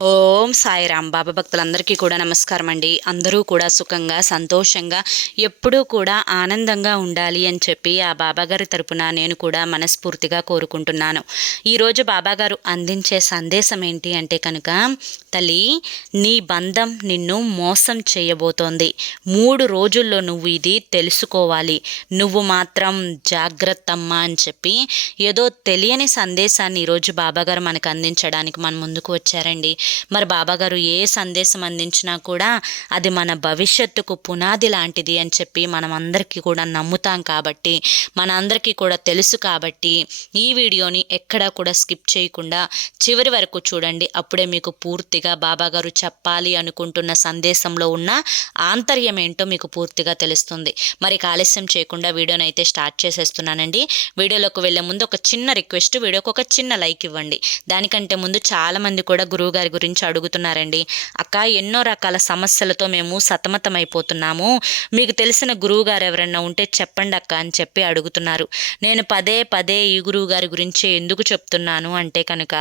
ఓం సాయిరామ్. బాబా భక్తులందరికీ కూడా నమస్కారం అండి. అందరూ కూడా సుఖంగా సంతోషంగా ఎప్పుడూ కూడా ఆనందంగా ఉండాలి అని చెప్పి ఆ బాబాగారి తరపున నేను కూడా మనస్ఫూర్తిగా కోరుకుంటున్నాను. ఈరోజు బాబాగారు అందించే సందేశం ఏంటి అంటే కనుక, తల్లి, నీ బంధం నిన్ను మోసం చేయబోతోంది. 3 రోజుల్లో నువ్వు ఇది తెలుసుకోవాలి. నువ్వు మాత్రం జాగ్రత్తమ్మా అని చెప్పి ఏదో తెలియని సందేశాన్ని ఈరోజు బాబాగారు మనకు అందించడానికి మన ముందుకు వచ్చారండి. మరి బాబాగారు ఏ సందేశం అందించినా కూడా అది మన భవిష్యత్తుకు పునాది లాంటిది అని చెప్పి మనం అందరికీ కూడా నమ్ముతాం కాబట్టి, మన అందరికీ కూడా తెలుసు కాబట్టి ఈ వీడియోని ఎక్కడా కూడా స్కిప్ చేయకుండా చివరి వరకు చూడండి. అప్పుడే మీకు పూర్తిగా బాబాగారు చెప్పాలి అనుకుంటున్న సందేశంలో ఉన్న ఆంతర్యం ఏంటో మీకు పూర్తిగా తెలుస్తుంది. మరి ఆలస్యం చేయకుండా వీడియోని అయితే స్టార్ట్ చేసేస్తున్నానండి. వీడియోలోకి వెళ్ళే ముందు ఒక చిన్న రిక్వెస్ట్, వీడియోకి ఒక చిన్న లైక్ ఇవ్వండి. దానికంటే ముందు చాలామంది కూడా గురువుగారి గురించి అడుగుతున్నారండి. అక్క, ఎన్నో రకాల సమస్యలతో మేము సతమతమైపోతున్నాము, మీకు తెలిసిన గురువుగారు ఎవరైనా ఉంటే చెప్పండి అక్క అని చెప్పి అడుగుతున్నారు. నేను పదే పదే ఈ గురువుగారి గురించి ఎందుకు చెప్తున్నాను అంటే కనుక,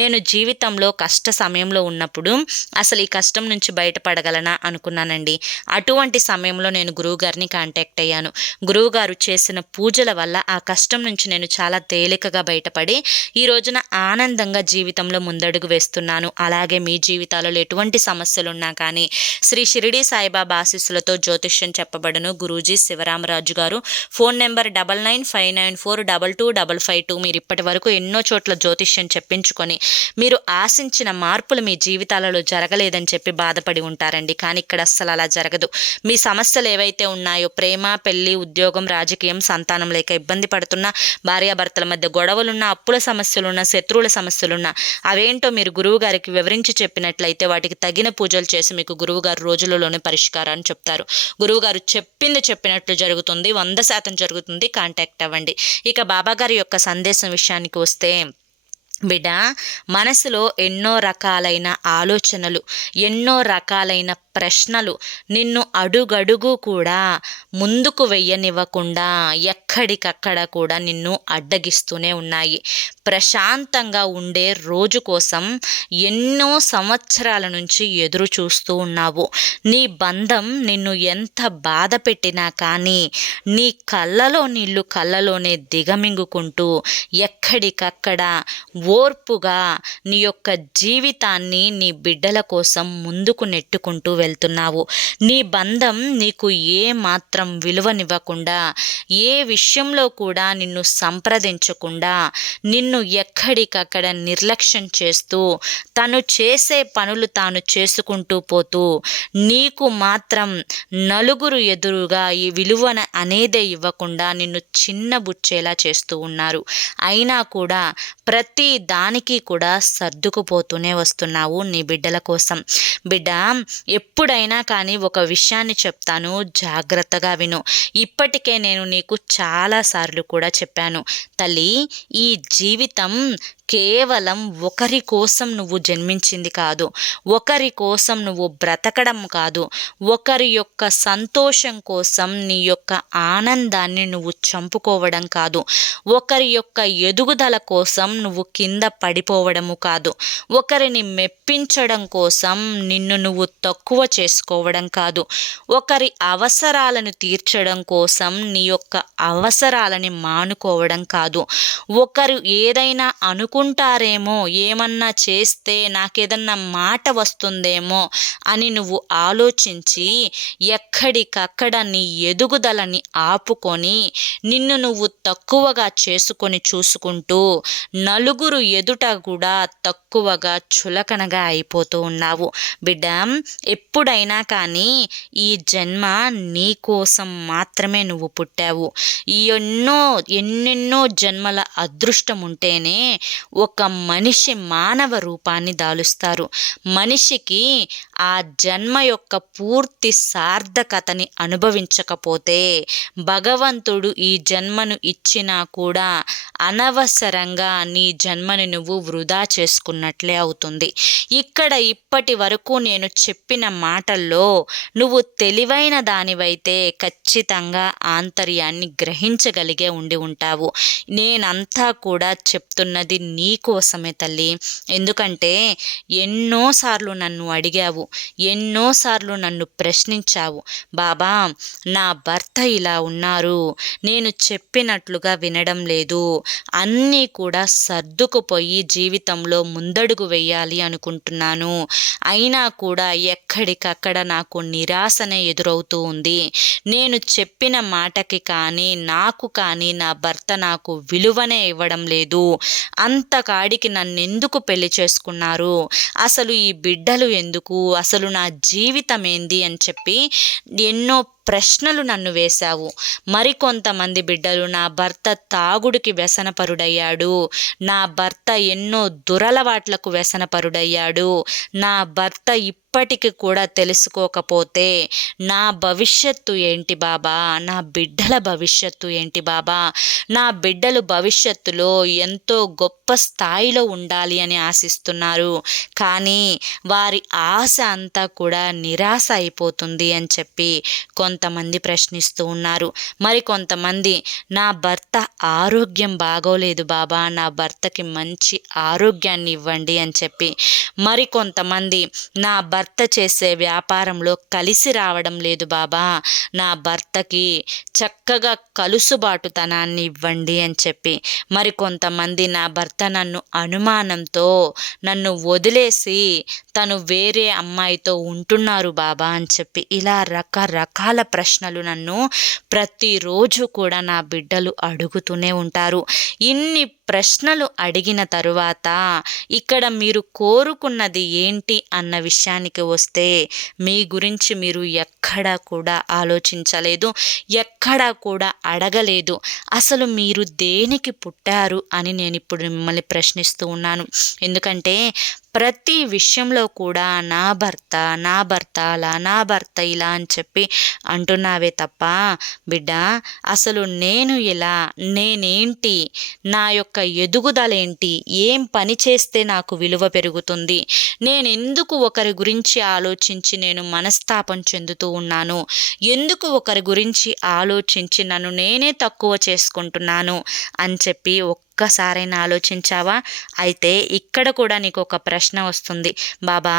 నేను జీవితంలో కష్ట సమయంలో ఉన్నప్పుడు అసలు ఈ కష్టం నుంచి బయటపడగలనా అనుకున్నానండి. అటువంటి సమయంలో నేను గురువుగారిని కాంటాక్ట్ అయ్యాను. గురువుగారు చేసిన పూజల వల్ల ఆ కష్టం నుంచి నేను చాలా తేలికగా బయటపడి ఈ రోజున ఆనందంగా జీవితంలో ముందడుగు వేస్తున్నాను. అలాగే మీ జీవితాలలో ఎటువంటి సమస్యలున్నా కానీ శ్రీ షిరిడి సాయిబాబా ఆశీస్సులతో జ్యోతిష్యం చెప్పబడను. గురూజీ శివరామరాజు గారు. Phone number 9959422552. మీరు ఇప్పటి వరకు ఎన్నో చోట్ల జ్యోతిష్యం చెప్పించుకొని మీరు ఆశించిన మార్పులు మీ జీవితాలలో జరగలేదని చెప్పి బాధపడి ఉంటారండి. కానీ ఇక్కడ అస్సలు అలా జరగదు. మీ సమస్యలు ఏవైతే ఉన్నాయో, ప్రేమ, పెళ్లి, ఉద్యోగం, రాజకీయం, సంతానం లేక ఇబ్బంది పడుతున్న, భార్యాభర్తల మధ్య గొడవలున్నా, అప్పుల సమస్యలున్నా, శత్రువుల సమస్యలున్నా, అవేంటో మీరు గురువు గారికి వివరించి చెప్పినట్లయితే వాటికి తగిన పూజలు చేసి మీకు గురువుగారు రోజులలోనే పరిష్కారాన్ని చెప్తారు. గురువుగారు చెప్పినట్లు జరుగుతుంది, 100% జరుగుతుంది. కాంటాక్ట్ అవ్వండి. ఇక బాబాగారి యొక్క సందేశం విషయానికి వస్తే, బిడ్డ, మనసులో ఎన్నో రకాలైన ఆలోచనలు, ఎన్నో రకాలైన ప్రశ్నలు నిన్ను అడుగడుగు కూడా ముందుకు వెయ్యనివ్వకుండా ఎక్కడికక్కడ కూడా నిన్ను అడ్డగిస్తూనే ఉన్నాయి. ప్రశాంతంగా ఉండే రోజు కోసం ఎన్నో సంవత్సరాల నుంచి ఎదురు చూస్తూ ఉన్నావు. నీ బంధం నిన్ను ఎంత బాధ పెట్టినా కానీ నీ కళ్ళలో నీళ్ళు కళ్ళలోనే దిగమింగుకుంటూ ఎక్కడికక్కడ ఓర్పుగా నీ యొక్క జీవితాన్ని నీ బిడ్డల కోసం ముందుకు నెట్టుకుంటూ వెళ్తున్నావు. నీ బంధం నీకు ఏ మాత్రం విలువనివ్వకుండా, ఏ విషయంలో కూడా నిన్ను సంప్రదించకుండా, నిన్ను ఎక్కడికక్కడ నిర్లక్ష్యం చేస్తూ, తను చేసే పనులు తాను చేసుకుంటూ పోతూ, నీకు మాత్రం నలుగురు ఎదురుగా ఈ విలువన అనేదే ఇవ్వకుండా నిన్ను చిన్నబుచ్చేలా చేస్తూ ఉన్నారు. అయినా కూడా ప్రతి దానికి కూడా సర్దుకుపోతూనే వస్తున్నావు నీ బిడ్డల కోసం. బిడ్డ, ఎప్పుడైనా కానీ ఒక విషయాన్ని చెప్తాను, జాగ్రత్తగా విను. ఇప్పటికే నేను నీకు చాలాసార్లు కూడా చెప్పాను, తల్లి, ఈ జీవితం కేవలం ఒకరి కోసం నువ్వు జన్మించింది కాదు, ఒకరి కోసం నువ్వు బ్రతకడం కాదు, ఒకరి యొక్క సంతోషం కోసం నీ యొక్క ఆనందాన్ని నువ్వు చంపుకోవడం కాదు, ఒకరి యొక్క ఎదుగుదల కోసం నువ్వు కింద పడిపోవడము కాదు, ఒకరిని మెప్పించడం కోసం నిన్ను నువ్వు తక్కువ చేసుకోవడం కాదు, ఒకరి అవసరాలను తీర్చడం కోసం నీ యొక్క అవసరాలని మానుకోవడం కాదు, ఒకరు ఏదైనా అనుకుంటారేమో, ఏమన్నా చేస్తే నాకేదన్నా మాట వస్తుందేమో అని నువ్వు ఆలోచించి ఎక్కడికక్కడ నీ ఎదుగుదలని ఆపుకొని నిన్ను నువ్వు తక్కువగా చేసుకొని చూసుకుంటూ నలుగురు ఎదుట కూడా తక్కువగా చులకనగా అయిపోతూ ఉన్నావు. బిడ్డ, ఎప్పుడైనా కానీ ఈ జన్మ నీ కోసం మాత్రమే నువ్వు పుట్టావు. ఎన్నెన్నో జన్మల అదృష్టం ఉంటేనే ఒక మనిషి మానవ రూపాన్ని దాలుస్తారు. మనిషికి ఆ జన్మ యొక్క పూర్తి సార్థకతని అనుభవించకపోతే భగవంతుడు ఈ జన్మను ఇచ్చినా కూడా అనవసరంగా నీ జన్మని నువ్వు వృధా చేసుకున్నట్లే అవుతుంది. ఇక్కడ ఇప్పటి వరకు నేను చెప్పిన మాటల్లో నువ్వు తెలివైన దానివైతే ఖచ్చితంగా ఆంతర్యాన్ని గ్రహించగలిగే ఉండి ఉంటావు. నేనంతా కూడా చెప్తున్నది నీ కోసమే తల్లి. ఎందుకంటే ఎన్నోసార్లు నన్ను అడిగావు, ఎన్నోసార్లు నన్ను ప్రశ్నించావు, బాబా నా భర్త ఇలా ఉన్నారు, నేను చెప్పినట్లుగా వినడం లేదు, అన్నీ కూడా సర్దుకుపోయి జీవితంలో ముందడుగు వెయ్యాలి అనుకుంటున్నాను, అయినా కూడా ఎక్కడికక్కడ నాకు నిరాశనే ఎదురవుతూ ఉంది. నేను చెప్పిన మాటకి కానీ నాకు కానీ నా భర్త నాకు విలువనే ఇవ్వడం లేదు. అంతకాడికి నన్నెందుకు పెళ్లి చేసుకున్నారు, అసలు ఈ బిడ్డలు ఎందుకు, అసలు నా జీవితం ఏంది అని చెప్పి ఎన్నో ప్రశ్నలు నన్ను వేశావు. మరికొంతమంది బిడ్డలు నా భర్త తాగుడికి వ్యసనపరుడయ్యాడు, నా భర్త ఎన్నో దురలవాట్లకు వ్యసనపరుడయ్యాడు, నా భర్త ఇప్పటికి కూడా తెలుసుకోకపోతే నా భవిష్యత్తు ఏంటి బాబా, నా బిడ్డల భవిష్యత్తు ఏంటి బాబా, నా బిడ్డలు భవిష్యత్తులో ఎంతో గొప్ప స్థాయిలో ఉండాలి అని ఆశిస్తున్నారు, కానీ వారి ఆశ అంతా కూడా నిరాశ అయిపోతుంది అని చెప్పి కొంతమంది ప్రశ్నిస్తూ ఉన్నారు. మరి కొంతమంది నా భర్త ఆరోగ్యం బాగోలేదు బాబా, నా భర్తకి మంచి ఆరోగ్యాన్ని ఇవ్వండి అని చెప్పి, మరి కొంతమంది నా భర్త చేసే వ్యాపారంలో కలిసి రావడం లేదు బాబా, నా భర్తకి చక్కగా కలుసుబాటుతనాన్ని ఇవ్వండి అని చెప్పి, మరి కొంతమంది నా భర్త నన్ను అనుమానంతో నన్ను వదిలేసి తను వేరే అమ్మాయితో ఉంటున్నారు బాబా అని చెప్పి, ఇలా రకరకాల ప్రశ్నలు నన్ను ప్రతిరోజు కూడా నా బిడ్డలు అడుగుతూనే ఉంటారు. ఇన్ని ప్రశ్నలు అడిగిన తరువాత ఇక్కడ మీరు కోరుకున్నది ఏంటి అన్న విషయానికి వస్తే మీ గురించి మీరు ఎక్కడా కూడా ఆలోచించలేదు, ఎక్కడా కూడా అడగలేదు. అసలు మీరు దేనికి పుట్టారు అని నేను ఇప్పుడు మిమ్మల్ని ప్రశ్నిస్తూ ఉన్నాను. ఎందుకంటే ప్రతి విషయంలో కూడా నా భర్త నా భర్త అలా, నా భర్త ఇలా అని చెప్పి అంటున్నావే తప్ప బిడ్డ, అసలు నేను ఎలా, నేనేంటి, నా యొక్క ఎదుగుదల ఏంటి, ఏం పని చేస్తే నాకు విలువ పెరుగుతుంది, నేను ఎందుకు ఒకరి గురించి ఆలోచించి నేను మనస్తాపం చెందుతూ ఉన్నాను, ఎందుకు ఒకరి గురించి ఆలోచించి నన్ను నేనే తక్కువ చేసుకుంటున్నాను అని చెప్పి ఒక్కసారైనా ఆలోచించావా? అయితే ఇక్కడ కూడా నీకు ఒక ప్రశ్న వస్తుంది, బాబా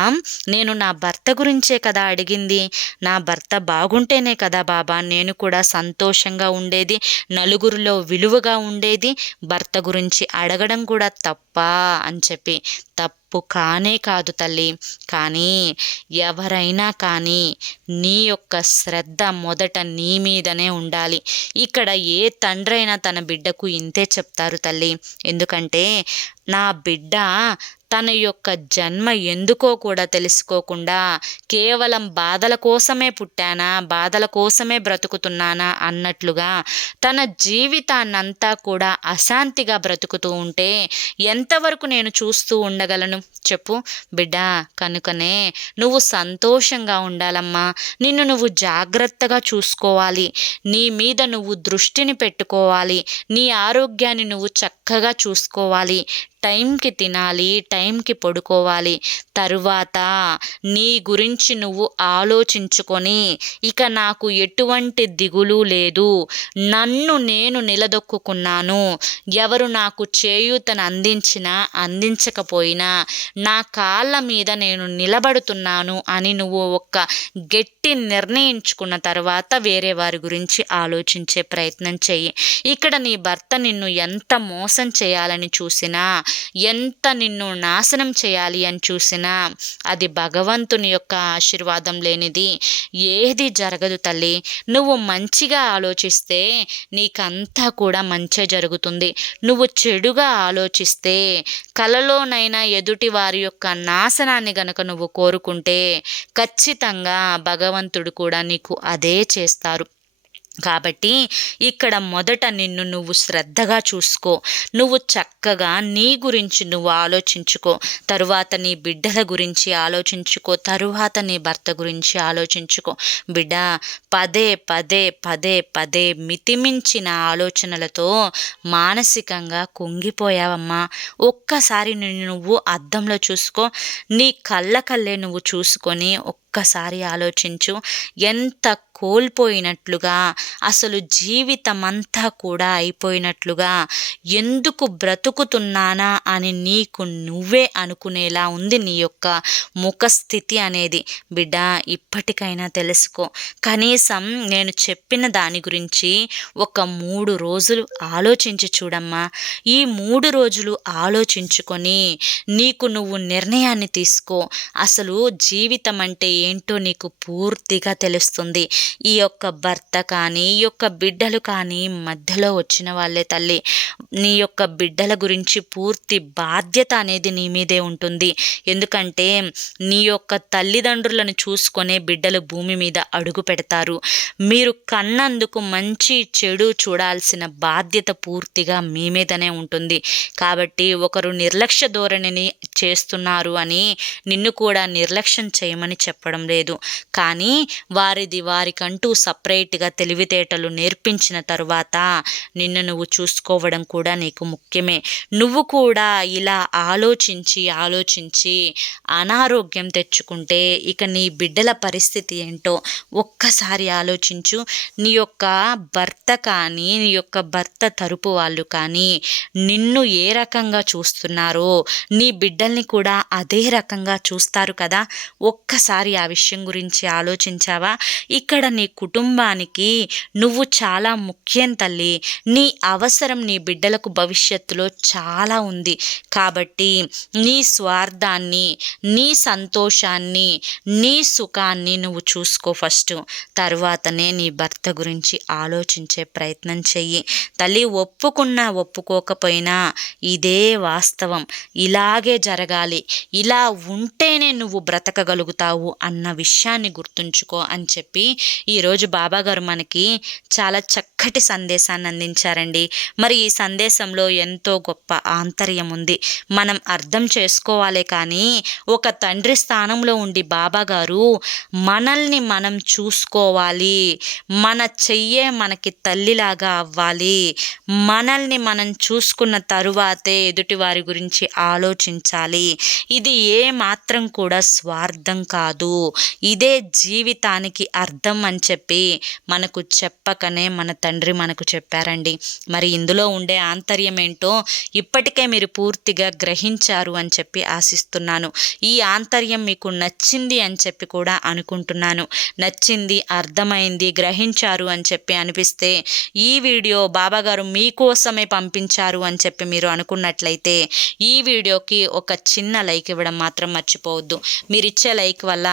నేను నా భర్త గురించే కదా అడిగింది, నా భర్త బాగుంటేనే కదా బాబా నేను కూడా సంతోషంగా ఉండేది, నలుగురిలో విలువగా ఉండేది, భర్త గురించి అడగడం కూడా తప్పా అని చెప్పి. తప్పు కానే కాదు తల్లి, కానీ ఎవరైనా కానీ నీ యొక్క శ్రద్ధ మొదట నీ మీదనే ఉండాలి. ఇక్కడ ఏ తండ్రి అయినా తన బిడ్డకు ఇంతే చెప్తారు తల్లి. ఎందుకంటే నా బిడ్డ తన యొక్క జన్మ ఎందుకో కూడా తెలుసుకోకుండా కేవలం బాధల కోసమే పుట్టానా, బాధల కోసమే బ్రతుకుతున్నానా అన్నట్లుగా తన జీవితాన్నంతా కూడా అశాంతిగా బ్రతుకుతూ ఉంటే ఎంతవరకు నేను చూస్తూ ఉండగలను చెప్పు బిడ్డ. కనుకనే నువ్వు సంతోషంగా ఉండాలమ్మా, నిన్ను నువ్వు జాగ్రత్తగా చూసుకోవాలి, నీ మీద నువ్వు దృష్టిని పెట్టుకోవాలి, నీ ఆరోగ్యాన్ని నువ్వు చక్కగా చూసుకోవాలి, టైంకి తినాలి, టైంకి పడుకోవాలి, తరువాత నీ గురించి నువ్వు ఆలోచించుకొని ఇక నాకు ఎటువంటి దిగులు లేదు, నన్ను నేను నిలదొక్కున్నాను, ఎవరు నాకు చేయూతను అందించినా అందించకపోయినా నా కాళ్ళ మీద నేను నిలబడుతున్నాను అని నువ్వు ఒక్క గట్టి నిర్ణయించుకున్న తర్వాత వేరే వారి గురించి ఆలోచించే ప్రయత్నం చెయ్యి. ఇక్కడ నీ భర్త నిన్ను ఎంత మోసం చేయాలని చూసినా, ఎంత నిన్ను నాశనం చేయాలి అని చూసినా అది భగవంతుని యొక్క ఆశీర్వాదం లేనిది ఏది జరగదు తల్లి. నువ్వు మంచిగా ఆలోచిస్తే నీకంతా కూడా మంచే జరుగుతుంది. నువ్వు చెడుగా ఆలోచిస్తే కలలోనైనా ఎదుటి వారి యొక్క నాశనాన్ని గనక నువ్వు కోరుకుంటే ఖచ్చితంగా భగవంతుడు కూడా నీకు అదే చేస్తారు. కాబట్టి ఇక్కడ మొదట నిన్ను నువ్వు శ్రద్ధగా చూసుకో, నువ్వు చక్కగా నీ గురించి నువ్వు ఆలోచించుకో, తరువాత నీ బిడ్డల గురించి ఆలోచించుకో, తరువాత నీ భర్త గురించి ఆలోచించుకో. బిడ్డ పదే పదే పదే పదే మితిమించిన ఆలోచనలతో మానసికంగా కుంగిపోయావమ్మా. ఒక్కసారి నిన్ను నువ్వు అద్దంలో చూసుకో, నీ కళ్ళకల్లే నువ్వు చూసుకొని ఒక్కసారి ఆలోచించు. ఎంత కోల్పోయినట్లుగా, అసలు జీవితమంతా కూడా అయిపోయినట్లుగా, ఎందుకు బ్రతుకుతున్నానా అని నీకు నువ్వే అనుకునేలా ఉంది నీ యొక్క ముఖస్థితి అనేది. బిడ్డ, ఇప్పటికైనా తెలుసుకో. కనీసం నేను చెప్పిన దాని గురించి ఒక 3 రోజులు ఆలోచించి చూడమ్మా. ఈ 3 రోజులు ఆలోచించుకొని నీకు నువ్వు నిర్ణయాన్ని తీసుకో. అసలు జీవితం అంటే ఏంటో నీకు పూర్తిగా తెలుస్తుంది. ఈ యొక్క భర్త కానీ, ఈ యొక్క బిడ్డలు కానీ మధ్యలో వచ్చిన వాళ్ళే తల్లి. నీ యొక్క బిడ్డల గురించి పూర్తి బాధ్యత అనేది నీ మీదే ఉంటుంది. ఎందుకంటే నీ యొక్క తల్లిదండ్రులను చూసుకొనే బిడ్డలు భూమి మీద అడుగు పెడతారు. మీరు కన్నందుకు మంచి చెడు చూడాల్సిన బాధ్యత పూర్తిగా మీ మీదనే ఉంటుంది. కాబట్టి ఒకరు నిర్లక్ష్య ధోరణిని చేస్తున్నారు అని నిన్ను కూడా నిర్లక్ష్యం చేయమని చెప్పడం లేదు. కానీ వారికంటూ సపరేట్గా తెలివితేటలు నేర్పించిన తరువాత నిన్ను నువ్వు చూసుకోవడం కూడా నీకు ముఖ్యమే. నువ్వు కూడా ఇలా ఆలోచించి అనారోగ్యం తెచ్చుకుంటే ఇక నీ బిడ్డల పరిస్థితి ఏంటో ఒక్కసారి ఆలోచించు. నీ యొక్క భర్త కానీ, నీ యొక్క భర్త తరపు వాళ్ళు కానీ నిన్ను ఏ రకంగా చూస్తున్నారో నీ బిడ్డల్ని కూడా అదే రకంగా చూస్తారు కదా. ఒక్కసారి ఆ విషయం గురించి ఆలోచించావా? ఇక్కడ నీ కుటుంబానికి నువ్వు చాలా ముఖ్యం తల్లి. నీ అవసరం నీ బిడ్డలకు భవిష్యత్తులో చాలా ఉంది. కాబట్టి నీ స్వార్థాన్ని, నీ సంతోషాన్ని, నీ సుఖాన్ని నువ్వు చూసుకో ఫస్ట్. తర్వాతనే నీ భర్త గురించి ఆలోచించే ప్రయత్నం చెయ్యి తల్లి. ఒప్పుకున్నా ఒప్పుకోకపోయినా ఇదే వాస్తవం. ఇలాగే జరగాలి, ఇలా ఉంటేనే నువ్వు బ్రతకగలుగుతావు అన్న విషయాన్ని గుర్తుంచుకో అని చెప్పి ఈరోజు బాబాగారు మనకి చాలా చక్కటి సందేశాన్ని అందించారండి. మరి ఈ సందేశంలో ఎంతో గొప్ప ఆంతర్యం ఉంది. మనం అర్థం చేసుకోవాలే కానీ ఒక తండ్రి స్థానంలో ఉండి బాబాగారు మనల్ని మనం చూసుకోవాలి, మన చెయ్యే మనకి తల్లిలాగా అవ్వాలి, మనల్ని మనం చూసుకున్న తరువాతే ఎదుటి వారి గురించి ఆలోచించాలి. ఇది ఏ మాత్రం కూడా స్వార్థం కాదు, ఇదే జీవితానికి అర్థం అని చెప్పి మనకు చెప్పకనే మన తండ్రి మనకు చెప్పారండి. మరి ఇందులో ఉండే ఆంతర్యం ఏంటో ఇప్పటికే మీరు పూర్తిగా గ్రహించారు అని చెప్పి ఆశిస్తున్నాను. ఈ ఆంతర్యం మీకు నచ్చింది అని చెప్పి కూడా అనుకుంటున్నాను. నచ్చింది, అర్థమైంది, గ్రహించారు అని చెప్పి అనిపిస్తే ఈ వీడియో బాబాగారు మీకోసమే పంపించారు అని చెప్పి మీరు అనుకున్నట్లయితే ఈ వీడియోకి ఒక చిన్న లైక్ ఇవ్వడం మాత్రం మర్చిపోవద్దు. మీరు ఇచ్చే లైక్ వల్ల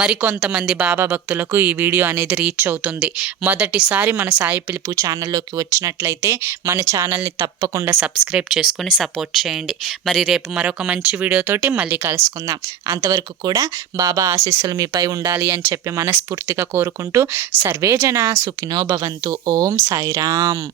మరికొంతమంది బాబా భక్తులకు ఈ వీడియో అనేది రీచ్ అవుతుంది. మొదటిసారి మన సాయి పిలుపు ఛానల్లోకి వచ్చినట్లయితే మన ఛానల్ని తప్పకుండా సబ్స్క్రైబ్ చేసుకొని సపోర్ట్ చేయండి. మరి రేపు మరొక మంచి వీడియోతోటి మళ్ళీ కలుసుకుందాం. అంతవరకు కూడా బాబా ఆశీస్సులు మీపై ఉండాలి అని చెప్పి మనస్ఫూర్తిగా కోరుకుంటూ సర్వే జన సుఖినో భవంతు. ఓం సాయిరామ్.